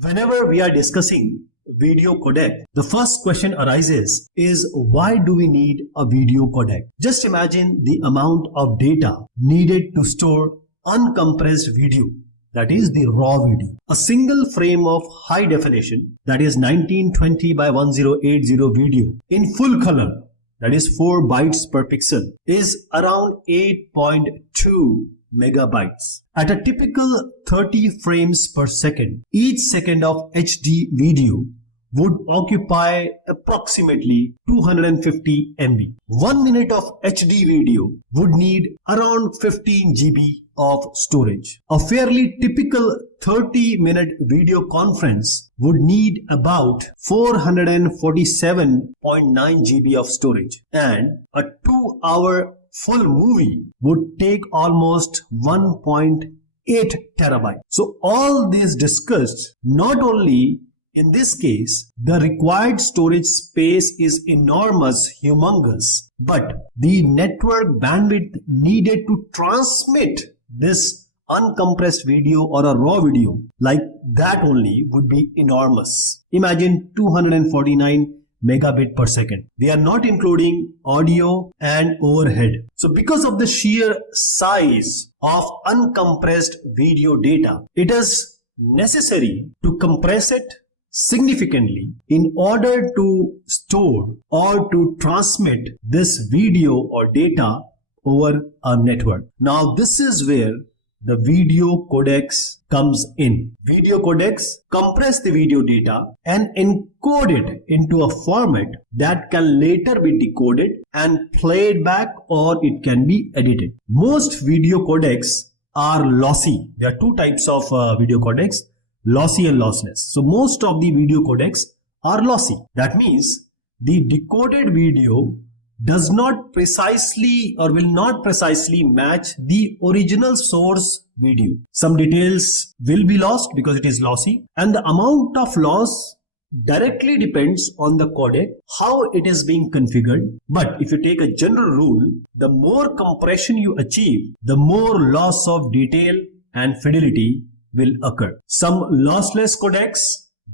Whenever we are discussing video codec, the first question arises is why do we need a video codec? Just imagine the amount of data needed to store uncompressed video, that is the raw video. A single frame of high definition, that is 1920 by 1080 video in full color, that is 4 bytes per pixel, is around 8.2 megabytes. At a typical 30 frames per second, each second of HD video would occupy approximately 250 MB. 1 minute of HD video would need around 15 GB of storage. A fairly typical 30-minute video conference would need about 447.9 GB of storage, and a 2-hour full movie would take almost 1.8 terabyte. So all this discussed, not only in this case, the required storage space is enormous, humongous, but the network bandwidth needed to transmit this uncompressed video or a raw video like that only would be enormous. Imagine 249 megabit per second. We are not including audio and overhead. So because of the sheer size of uncompressed video data, it is necessary to compress it significantly in order to store or to transmit this video or data over a network. Now this is where the video codecs comes in. Video codecs compress the video data and encode it into a format that can later be decoded and played back, or it can be edited. Most video codecs are lossy. There are two types of video codecs, lossy and lossless. So most of the video codecs are lossy. That means the decoded video does not precisely or will not precisely match the original source video. Some details will be lost because it is lossy, and the amount of loss directly depends on the codec, how it is being configured. But if you take a general rule, the more compression you achieve, the more loss of detail and fidelity will occur. Some lossless codecs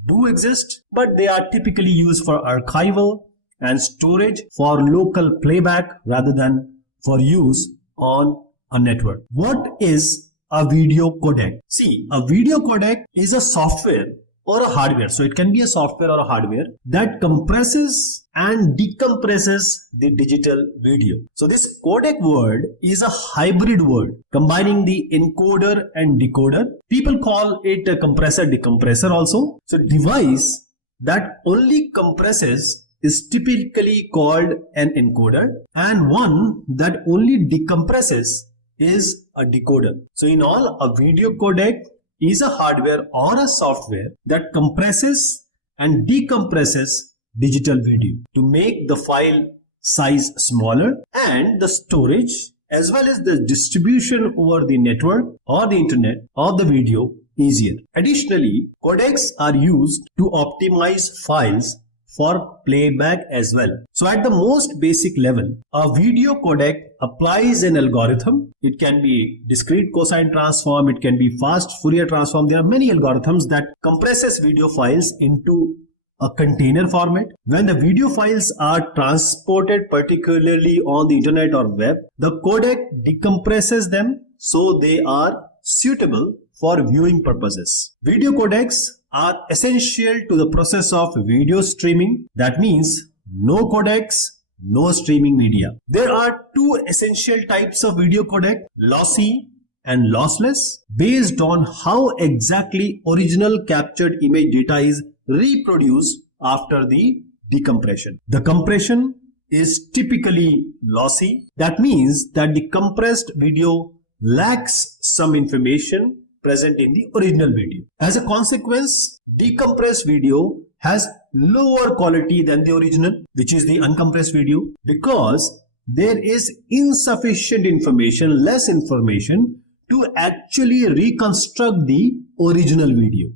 do exist, but they are typically used for archival and storage for local playback rather than for use on a network. What is a video codec? See, a video codec is a software or a hardware. So it can be a software or a hardware that compresses and decompresses the digital video. So this codec word is a hybrid word combining the encoder and decoder. People call it a compressor decompressor also. So device that only compresses is typically called an encoder, and one that only decompresses is a decoder. So in all, a video codec is a hardware or a software that compresses and decompresses digital video to make the file size smaller and the storage as well as the distribution over the network or the internet of the video easier. Additionally, codecs are used to optimize files for playback as well. So at the most basic level, a video codec applies an algorithm. It can be discrete cosine transform, it can be fast Fourier transform. There are many algorithms that compresses video files into a container format. When the video files are transported, particularly on the internet or web, the codec decompresses them so they are suitable for viewing purposes. Video codecs are essential to the process of video streaming. That means no codecs, no streaming media. There are two essential types of video codec, lossy and lossless, based on how exactly original captured image data is reproduced after the decompression. The compression is typically lossy. That means that the compressed video lacks some information present in the original video. As a consequence, decompressed video has lower quality than the original, which is the uncompressed video, because there is insufficient information, less information to actually reconstruct the original video.